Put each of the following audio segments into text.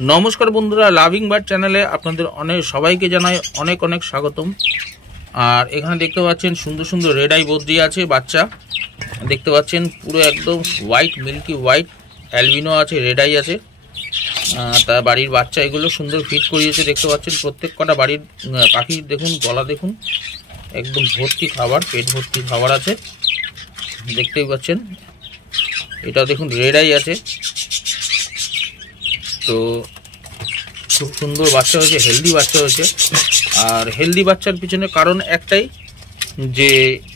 नमस्कार बंधुरा लाभिंग बार्ड चैनले आपनादेर अनेक सबाइके जानाई अनेक अनेक स्वागतम। और एखाने देखते पाच्छेन सुंदर सुंदर रेड आई बद्री आछे बाच्चा देखते पाच्छेन पुरो एकदम व्हाइट मिल्की व्हाइट अ্যালবিনো आछे रेड आई आछे। तार बाड़ीर बाच्चा एगुलो सुंदर फिट करिয়েছে देखते पाच्छेन प्रत्येक कटा बाड़ीर पाखी देखुन गला देखुन एकदम भर्ती खाबार पेट भर्ती खाबार आछे देखतेই পাচ্ছেন। এটা দেখুন रेड आई आछे तो खूब सुंदर बाच्चा हो हेल्दी बाच्चा हो। और हेल्दी बाच्चार पिछने कारण एकटाई जे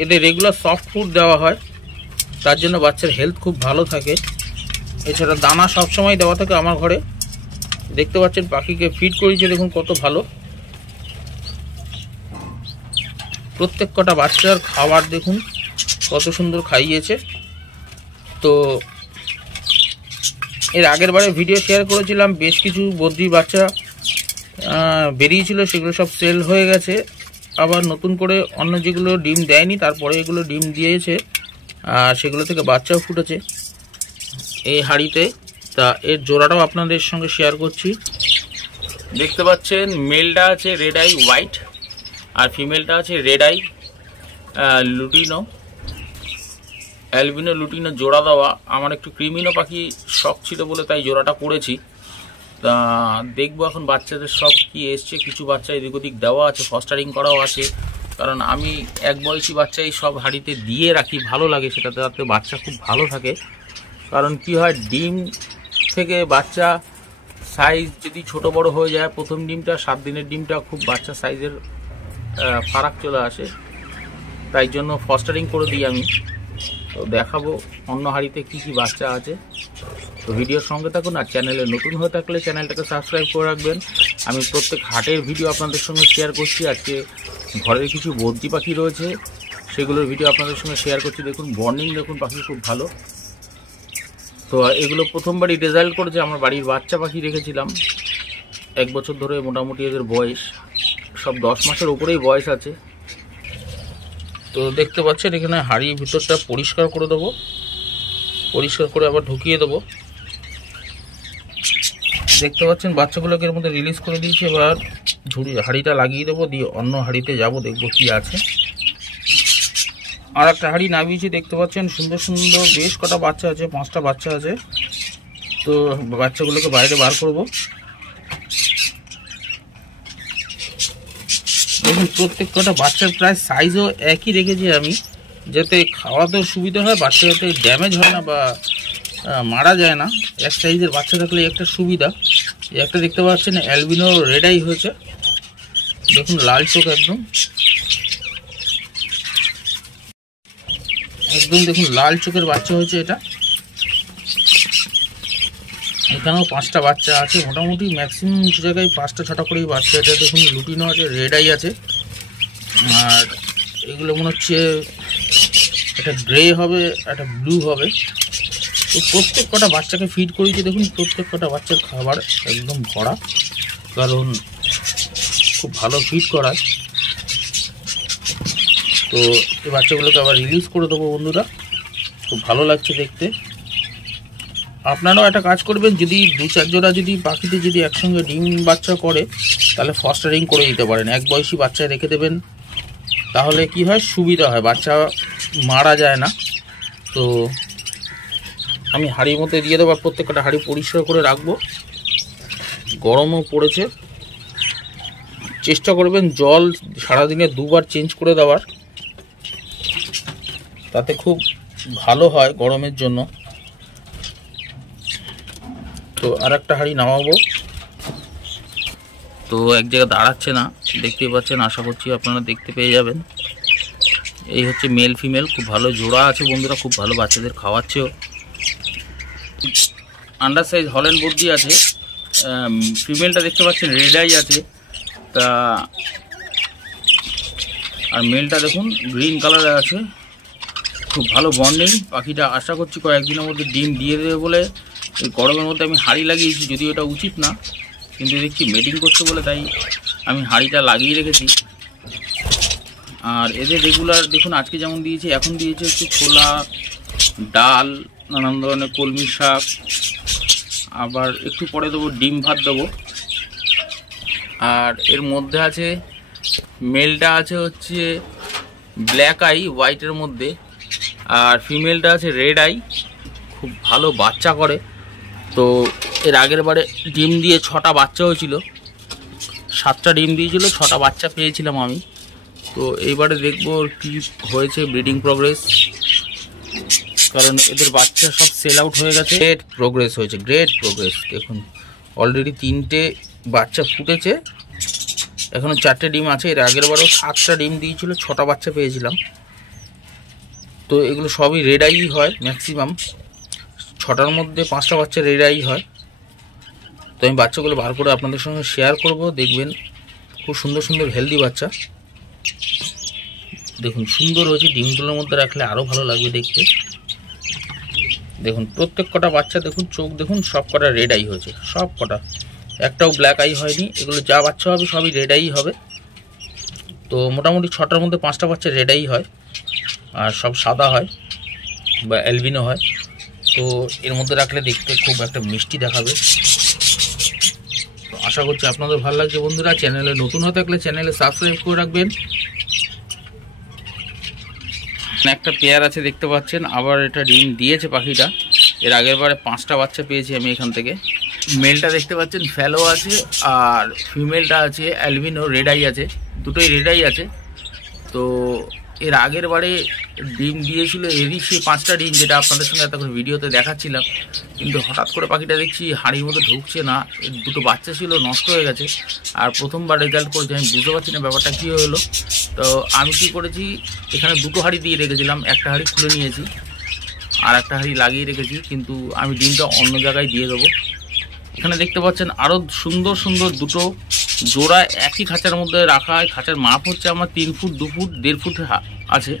एদের रेगुलार सफ्ट फुड देवा है तार जन्य बाच्चार हेल्थ खूब भालो थाके। एछाड़ा दाना सब समय देवा थाके आमार घरे देखते पाच्छेन पाखिके फिट करिয়েছে देखुन कत भालो प्रत्येक कटा बाच्चार खाबार देखुन कत सुंदर खाइয়েছে। तो एर आगेर बारे भिडियो शेयर करेছিলাম बेश किछु बद्री बाच्चा बेरिয়েছিল সেগুলো सब सेल হয়ে গেছে। আবার নতুন করে অন্য যেগুলো ডিম দেয়নি তারপরে এগুলো ডিম দিয়েছে আর সেগুলো থেকে বাচ্চাও ফুটেছে এই হাড়িতে। তা এর জোড়াটাও আপনাদের সঙ্গে শেয়ার করছি। দেখতে পাচ্ছেন মেলটা আছে রেড আই হোয়াইট আর ফিমেলটা আছে red eye lutino albino lutino জোড়া দেওয়া। আমার একটু ক্রিমিনো পাখি শখ ছিল বলে তাই জোড়াটা করেছি। তা দেখবো এখন বাচ্চাদের সব কি এসছে, কিছু বাচ্চা এদিক ওদিক দেওয়া আছে, ফস্টারিং করাও আছে। কারণ আমি এক বয়সী বাচ্চাই সব হাঁড়িতে দিয়ে রাখি, ভালো লাগে সেটাতে, তাতে বাচ্চা খুব ভালো থাকে। কারণ কি হয় ডিম থেকে বাচ্চা সাইজ যদি ছোট বড় হয়ে যায়, প্রথম ডিমটা 7 দিনের ডিমটা খুব বাচ্চা সাইজের ফারাক চলে আসে, তাই জন্য ফস্টারিং করে দিই আমি। তো দেখাবো অন্য হাড়িতে কি কি বাচ্চা আছে। তো ভিডিওর সঙ্গে থাকুন আর চ্যানেলে নতুন হয়ে থাকলে চ্যানেলটাকে সাবস্ক্রাইব করে রাখবেন। আমি প্রত্যেক হাটের ভিডিও আপনাদের সঙ্গে শেয়ার করছি। আজকে ঘরের কিছু বদ্রি পাখি রয়েছে সেগুলোর ভিডিও আপনাদের সঙ্গে শেয়ার করছি। দেখুন বর্নিং দেখুন পাখি খুব ভালো। তো এগুলো প্রথমবারই রেজাল্ট করেছে। আমার বাড়ির বাচ্চা পাখি রেখেছিলাম 1 বছর ধরে, মোটামুটি এদের বয়স সব 10 মাসের উপরেই বয়স আছে। তো দেখতে পাচ্ছেন এখানে হাড়ির ভিতরটা পরিষ্কার করে দেবো, পরিষ্কার করে আবার ঢুকিয়ে দেবো। দেখতে পাচ্ছেন বাচ্চাগুলোকে এর মধ্যে রিলিজ করে দিয়েছি। এবার হাড়িটা লাগিয়ে দেবো, দিয়ে অন্য হাড়িতে যাব, দেখবো কি আছে। আর একটা হাড়ি নামিয়েছি দেখতে পাচ্ছেন সুন্দর সুন্দর বেশ কটা বাচ্চা আছে, 5টা বাচ্চা আছে। তো বাচ্চাগুলোকে বাইরে বার করব। দেখুন প্রত্যেক কটা বাচ্চার প্রায় সাইজও একই রেখেছি আমি, যাতে খাওয়াতেও সুবিধা হয়, বাচ্চা যাতে ড্যামেজ হয় না বা মারা যায় না। এক সাইজের বাচ্চা থাকলে একটা সুবিধা। একটা দেখতে পাচ্ছেন অ্যালবিনো রেড আই হয়েছে, দেখুন লাল চোখ একদম একদম দেখুন লাল চোখের বাচ্চা হয়েছে এটা। এখানেও 5টা বাচ্চা আছে, মোটামুটি ম্যাক্সিমাম জায়গায় 5টা 6টা করেই বাচ্চা আছে। দেখুন লুটিনো আছে, রেড আই আছে, আর এগুলো মনে হচ্ছে একটা গ্রে হবে একটা ব্লু হবে। তো প্রত্যেক কটা বাচ্চাকে ফিড করেছি, দেখুন প্রত্যেক কটা বাচ্চার খাবার একদম ভরা, কারণ খুব ভালো ফিড করায়। তো এই বাচ্চাগুলোকে আবার রিলিজ করে দেবো বন্ধুরা, খুব ভালো লাগছে দেখতে। আপনারাও একটা কাজ করবেন, যদি 2-4 জোড়া যদি পাখিতে যদি একসঙ্গে ডিম বাচ্চা করে তাহলে ফস্টারিং করে দিতে পারেন। এক বয়সী বাচ্চা রেখে দেবেন, তাহলে কি হয় সুবিধা হয়, বাচ্চা মারা যায় না। তো আমি হাঁড়ির মধ্যে দিয়ে দেবো, প্রত্যেকটা হাঁড়ি পরিষ্কার করে রাখবো। গরমও পড়েছে, চেষ্টা করবেন জল সারাদিনে 2 বার চেঞ্জ করে দেওয়ার, তাতে খুব ভালো হয় গরমের জন্য। তো আর একটা হাঁড়ি নামাবো। তো এক জায়গায় দাঁড়াচ্ছে না, দেখতেই পাচ্ছেন, আশা করছি আপনারা দেখতে পেয়ে যাবেন। এই হচ্ছে মেল ফিমেল, খুব ভালো জোড়া আছে বন্ধুরা, খুব ভালো বাচ্চাদের খাওয়াচ্ছেও। আন্ডার সাইজ হল্যান্ড বদ্রি আছে, ফিমেলটা দেখতে পাচ্ছেন রেড আই আছে। তা আর মেলটা দেখুন গ্রিন কালারে আছে, খুব ভালো বন্ডিং পাখিটা। আশা করছি কয়েকদিনের মধ্যে ডিম দিয়ে দেবে বলে এই গরমের মধ্যে আমি হাঁড়ি লাগিয়েছি, যদিও এটা উচিত না, কিন্তু দেখছি মেটিং করছে বলে তাই আমি হাঁড়িটা লাগিয়ে রেখেছি। আর এদের রেগুলার দেখুন আজকে যেমন দিয়েছি, এখন দিয়েছে হচ্ছে ছোলা, ডাল, নানান ধরনের কলমি শাক আবার একটু পরে দেবো ডিম ভাত দেবো। আর এর মধ্যে আছে মেলটা আছে হচ্ছে ব্ল্যাক আই হোয়াইটের মধ্যে, আর ফিমেলটা আছে রেড আই। খুব ভালো বাচ্চা করে। তো এর আগের বারে ডিম দিয়ে 6টা বাচ্চা হয়েছিল, 7টা ডিম দিয়েছিল, 6টা বাচ্চা পেয়েছিলাম আমি। তো এইবারে দেখবো কি হয়েছে ব্রিডিং প্রোগ্রেস, কারণ এদের বাচ্চা সব সেল আউট হয়ে গেছে। গ্রেট প্রোগ্রেস হয়েছে, গ্রেট প্রোগ্রেস। দেখুন অলরেডি 3টে বাচ্চা ফুটেছে, এখনো 4টে ডিম আছে। এর আগের বারও 7টা ডিম দিয়েছিল, 6টা বাচ্চা পেয়েছিলাম। তো এগুলো সবই রেড আই হয় ম্যাক্সিমাম, 6টার মধ্যে 5টা বাচ্চা রেড আই হয়। তো আমি বাচ্চাগুলো বার করে আপনাদের সঙ্গে শেয়ার করব, দেখবেন খুব সুন্দর সুন্দর হেলদি বাচ্চা। দেখুন সুন্দর হয়েছে, ডিমগুলোর মধ্যে রাখলে আরও ভালো লাগবে দেখতে। দেখুন প্রত্যেক কটা বাচ্চা দেখুন, চোখ দেখুন, সব কটা রেড আই হয়েছে, সব কটা, একটাও ব্ল্যাক আই হয়নি। এগুলো যা বাচ্চা হবে সবই রেড আই হবে। তো মোটামুটি 6টার মধ্যে 5টা বাচ্চা রেড আই হয়, আর সব সাদা হয় বা অ্যালবিনো হয়। তো এর মধ্যে রাখলে দেখতে খুব একটা মিষ্টি দেখাবে। তো আশা করছি আপনাদের ভালো লাগছে বন্ধুরা। চ্যানেলে নতুন হয়ে থাকলে চ্যানেলে সাবস্ক্রাইব করে রাখবেন। একটা পেয়ার আছে দেখতে পাচ্ছেন, আবার এটা ডিম দিয়েছে পাখিটা। এর আগের বারে 5টা বাচ্চা পেয়েছি আমি এখান থেকে। মেলটা দেখতে পাচ্ছেন ফ্যালো আছে, আর ফিমেলটা আছে অ্যালবিনো রেড আই আছে, দুটোই রেড আই আছে। তো এর আগের বারে ডিম দিয়েছিল এরই সেই 5টা ডিম, যেটা আপনাদের সঙ্গে এতক্ষণ ভিডিওতে দেখাচ্ছিলাম। কিন্তু হঠাৎ করে পাখিটা দেখছি হাঁড়ির মধ্যে ঢুকছে না, দুটো বাচ্চা ছিল নষ্ট হয়ে গেছে, আর প্রথমবার রেজাল্ট করেছে। আমি বুঝতে পারছি না ব্যাপারটা কী হলো। তো আমি কি করেছি, এখানে 2টো হাঁড়ি দিয়ে রেখেছিলাম, একটা হাঁড়ি খুলে নিয়েছি আর একটা হাঁড়ি লাগিয়ে রেখেছি, কিন্তু আমি ডিমটা অন্য জায়গায় দিয়ে দেবো। এখানে দেখতে পাচ্ছেন আরও সুন্দর সুন্দর 2টো জোড়া একই খাঁচার মধ্যে রাখা হয়। খাঁচার মাপ হচ্ছে আমার 3 ফুট 2 ফুট 1.5 ফুট আছে।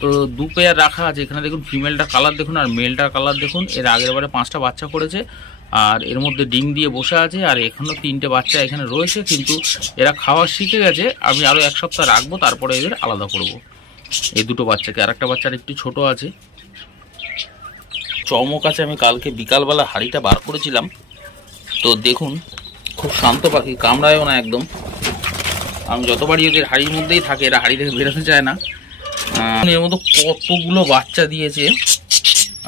তো 2 পেয়ার রাখা আছে। এখানে দেখুন ফিমেলটা কালার দেখুন আর মেলটার কালার দেখুন। এর আগের বারে 5টা বাচ্চা করেছে, আর এর মধ্যে ডিম দিয়ে বসে আছে, আর এখনও 3টে বাচ্চা এখানে রয়েছে। কিন্তু এরা খাওয়া শিখে গেছে, আমি আরও 1 সপ্তাহ রাখবো, তারপরে এদের আলাদা করব এই 2টো বাচ্চাকে। আর একটা বাচ্চার একটু ছোট আছে। চমক আছে, আমি কালকে বিকালবেলা হাঁড়িটা বার করেছিলাম। তো দেখুন খুব শান্ত পাখি, কামড়ায়ও না একদম। আমি যতবারই ওদের হাঁড়ির মধ্যেই থাকে, এরা হাঁড়ি থেকে বেরোতে চায় না। এর মধ্যে কতগুলো বাচ্চা দিয়েছে,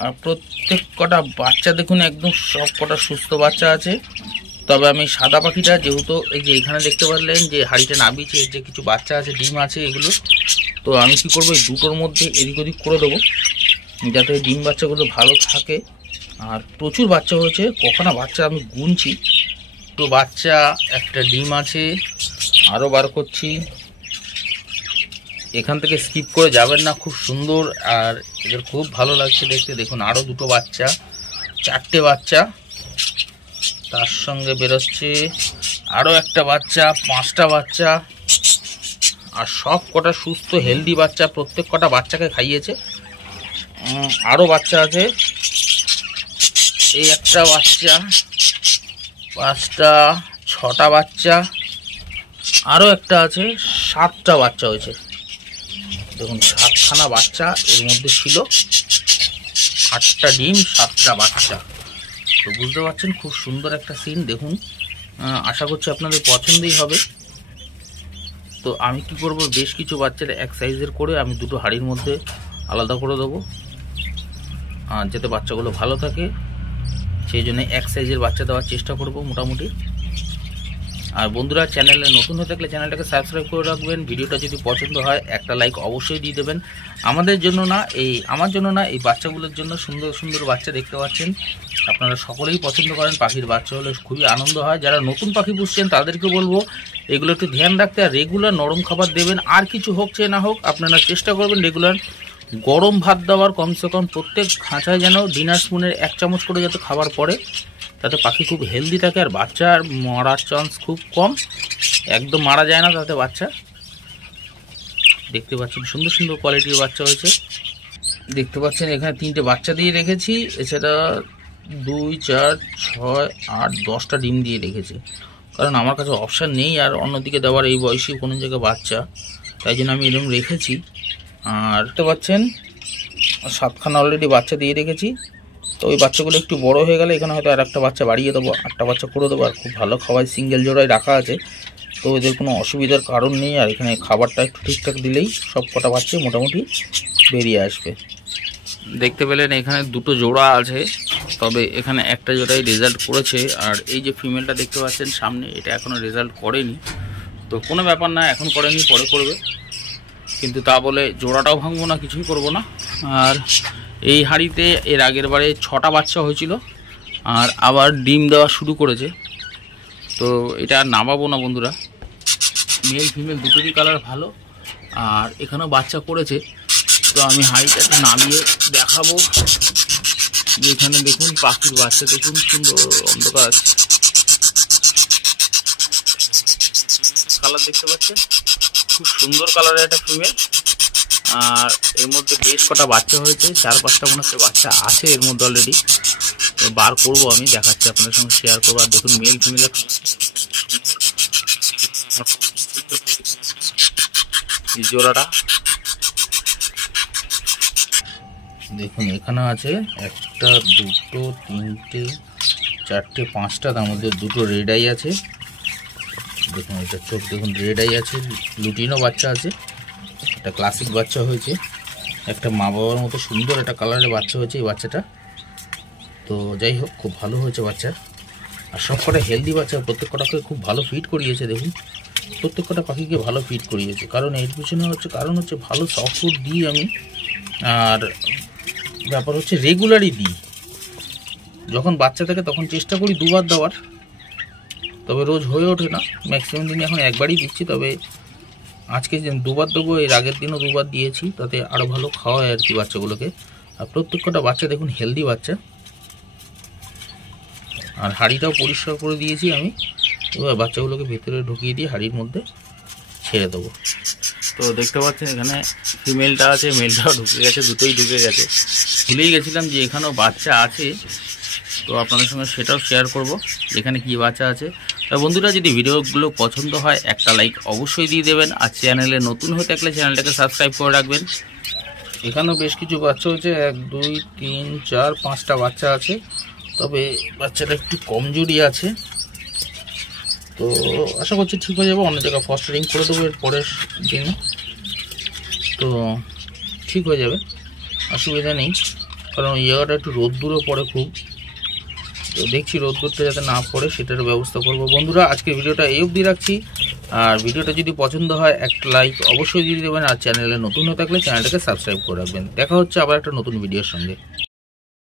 আর প্রত্যেক কটা বাচ্চা দেখুন একদম সব কটা সুস্থ বাচ্চা আছে। তবে আমি সাদা পাখিটা যেহেতু এই যে এখানে দেখতে পারলেন যে হাঁড়িটা নাবিয়েছে, যে কিছু বাচ্চা আছে ডিম আছে এগুলো, তো আমি কি করবো এই 2টোর মধ্যে এদিক ওদিক করে দেবো, যাতে ডিম বাচ্চাগুলো ভালো থাকে। আর প্রচুর বাচ্চা হয়েছে, কখনো বাচ্চা আমি গুনছি। তো বাচ্চা একটা ডিম আছে, আরও বার করছি। এখান থেকে স্কিপ করে যাবেন না, খুব সুন্দর আর এদের খুব ভালো লাগছে দেখতে। দেখুন আরও 2টো বাচ্চা, 4টে বাচ্চা, তার সঙ্গে বেরোচ্ছে আরও একটা বাচ্চা, 5টা বাচ্চা, আর সব কটা সুস্থ হেলদি বাচ্চা। প্রত্যেক কটা বাচ্চাকে খাইয়েছে। আরও বাচ্চা আছে, এই একটা বাচ্চা, 5টা 6টা বাচ্চা, আরও একটা আছে, 7টা বাচ্চা হয়েছে। দেখুন 7খানা বাচ্চা এর মধ্যে ছিল, 8টা ডিম 7টা বাচ্চা। তো বুঝতে পারছেন খুব সুন্দর একটা সিন। দেখুন আশা করছি আপনাদের পছন্দই হবে। তো আমি কি করব, বেশ কিছু বাচ্চার এক সাইজের করে আমি 2টো হাঁড়ির মধ্যে আলাদা করে দেবো, যাতে বাচ্চাগুলো ভালো থাকে। সেই জন্য এক সাইজের বাচ্চা দেওয়ার চেষ্টা করব মোটামুটি। আর বন্ধুরা চ্যানেলে নতুন হয়ে থাকলে চ্যানেলটাকে সাবস্ক্রাইব করে রাখবেন। ভিডিওটা যদি পছন্দ হয় একটা লাইক অবশ্যই দিয়ে দেবেন। আমার জন্য না, এই বাচ্চাগুলোর জন্য সুন্দর সুন্দর বাচ্চা দেখতে পাচ্ছেন, আপনারা সকলেই পছন্দ করেন। পাখির বাচ্চা হলে খুবই আনন্দ হয়। যারা নতুন পাখি পুষছেন তাদেরকে বলবো এগুলো একটু ধ্যান রাখতে, আর রেগুলার নরম খাবার দেবেন। আর কিছু হোক চেয়ে না হোক আপনারা চেষ্টা করবেন রেগুলার গরম ভাত দেওয়ার। কমসে কম প্রত্যেক খাঁচায় যেন ডিনার স্পুনের 1 চামচ করে যাতে খাবার পড়ে, তাতে পাখি খুব হেলদি থাকে, আর বাচ্চার মরার চান্স খুব কম, একদম মারা যায় না তাতে বাচ্চা। দেখতে পাচ্ছেন সুন্দর সুন্দর কোয়ালিটির বাচ্চা হয়েছে। দেখতে পাচ্ছেন এখানে 3টে বাচ্চা দিয়ে রেখেছি, এছাড়া 2, 4, 6, 8, 10টা ডিম দিয়ে রেখেছি, কারণ আমার কাছে অপশান নেই আর অন্যদিকে দেওয়ার এই বয়সী কোনো জায়গায় বাচ্চা, তাই জন্য আমি এরকম রেখেছি। আর দেখতে পাচ্ছেন 7খানা অলরেডি বাচ্চা দিয়ে রেখেছি। তো ওই বাচ্চাগুলো একটু বড় হয়ে গেলে এখানে হয়তো আর একটা বাচ্চা বাড়িয়ে দেবো, 8টা বাচ্চা করে দেবো। আর খুব ভালো খাওয়ায় সিঙ্গেল জোড়ায় রাখা আছে, তো এদের কোনো অসুবিধার কারণ নেই। আর এখানে খাবারটা একটু ঠিকঠাক দিলেই সব কটা বাচ্চা মোটামুটি বেরিয়ে আসবে। দেখতে পেলেন এখানে দুটো জোড়া আছে, তবে এখানে একটা জোড়াই রেজাল্ট করেছে। আর এই যে ফিমেলটা দেখতে পাচ্ছেন সামনে, এটা এখনও রেজাল্ট করেনি। তো কোনো ব্যাপার না, এখন করেনি, পরে করবে। কিন্তু তা বলে জোড়াটাও ভাঙবো না, কিছুই করব না। আর এই হাঁড়িতে এর আগের বারে 6টা বাচ্চা হয়েছিল, আর আবার ডিম দেওয়া শুরু করেছে। তো এটা আর নামাবো না বন্ধুরা। মেল ফিমেল দুটোরই কালার ভালো, আর এখানেও বাচ্চা করেছে। তো আমি হাঁড়িটা নামিয়ে দেখাবো যে এখানে দেখুন পাখির বাচ্চা, দেখুন সুন্দর অন্ধকার কালার দেখতে পাচ্ছেন, খুব সুন্দর কালারের একটা ফিমেল। আর এর মধ্যে বেশ কটা বাচ্চা হয়েছে, 4-5টা মনে হচ্ছে বাচ্চা আছে এর মধ্যে অলরেডি। বার করবো, আমি দেখাচ্ছি আপনাদের সঙ্গে শেয়ার করবো। আর দেখুন মেল ফিমেলের জোড়াটা দেখুন, এখানে আছে 1টা 2টো 3টে 4টে 5টা, তার মধ্যে 2টো রেড আই আছে। দেখুন এটা চোখ দেখুন, রেড আই আছে, লুটিনো বাচ্চা আছে, একটা ক্লাসিক বাচ্চা হয়েছে, একটা মা বাবার মতো সুন্দর একটা কালারের বাচ্চা হয়েছে এই বাচ্চাটা। তো যাই হোক, খুব ভালো হয়েছে বাচ্চা। আর সব কটা হেলদি বাচ্চা, প্রত্যেক কটাকে খুব ভালো ফিড করিয়েছে। দেখুন প্রত্যেক কটা পাখিকে ভালো ফিড করিয়েছে, কারণ এর পিছনে কারণ হচ্ছে ভালো সফট ফুড দিই আমি। আর ব্যাপার হচ্ছে রেগুলারই দিই, যখন বাচ্চা থাকে তখন চেষ্টা করি 2বার দেওয়ার, তবে রোজ হয়ে ওঠে না। ম্যাক্সিমাম দিনে এখন একবারই দিচ্ছি, তবে আজকে 2বার দেবো। এর আগের দিনও 2বার দিয়েছি, তাতে আরও ভালো খাওয়া হয় আর কি বাচ্চাগুলোকে। আর প্রত্যেক কটা বাচ্চা দেখুন হেলদি বাচ্চা। আর হাঁড়িটাও পরিষ্কার করে দিয়েছি আমি। এবার বাচ্চাগুলোকে ভেতরে ঢুকিয়ে দিয়ে হাঁড়ির মধ্যে ছেড়ে দেবো। তো দেখতে পাচ্ছেন এখানে ফিমেলটা আছে, মেলটাও ঢুকে গেছে, দুটোই ঢুকে গেছে। ভুলেই গেছিলাম যে এখানেও বাচ্চা আছে, তো আপনাদের সঙ্গে সেটাও শেয়ার করব এখানে কি বাচ্চা আছে। তা বন্ধুরা, যদি ভিডিওগুলো পছন্দ হয় একটা লাইক অবশ্যই দিয়ে দেবেন। আর চ্যানেলে নতুন হয়ে থাকলে চ্যানেলটাকে সাবস্ক্রাইব করে রাখবেন। এখানেও বেশ কিছু বাচ্চা হয়েছে, 1 2 3 4 5টা বাচ্চা আছে, তবে বাচ্চাটা একটু কমজোরি আছে। তো আশা করছি ঠিক হয়ে যাবে। অন্য জায়গায় ফস্টারিং করে দেবো এর পরের দিনে, তো ঠিক হয়ে যাবে, অসুবিধা নেই। কারণ এই জায়গাটা একটু রোদ্দুরও পড়ে খুব, তো দেখছি রোদ্দুরটা যাতে না পড়ে সেটার ব্যবস্থা করব। বন্ধুরা, আজকের ভিডিওটা এই অবধি রাখছি। আর ভিডিওটা যদি পছন্দ হয় একটা লাইক অবশ্যই দিয়ে দেবেন। আর চ্যানেলে নতুন হয়ে থাকলে চ্যানেলটাকে সাবস্ক্রাইব করে রাখবেন। দেখা হচ্ছে আবার একটা নতুন ভিডিওর সঙ্গে।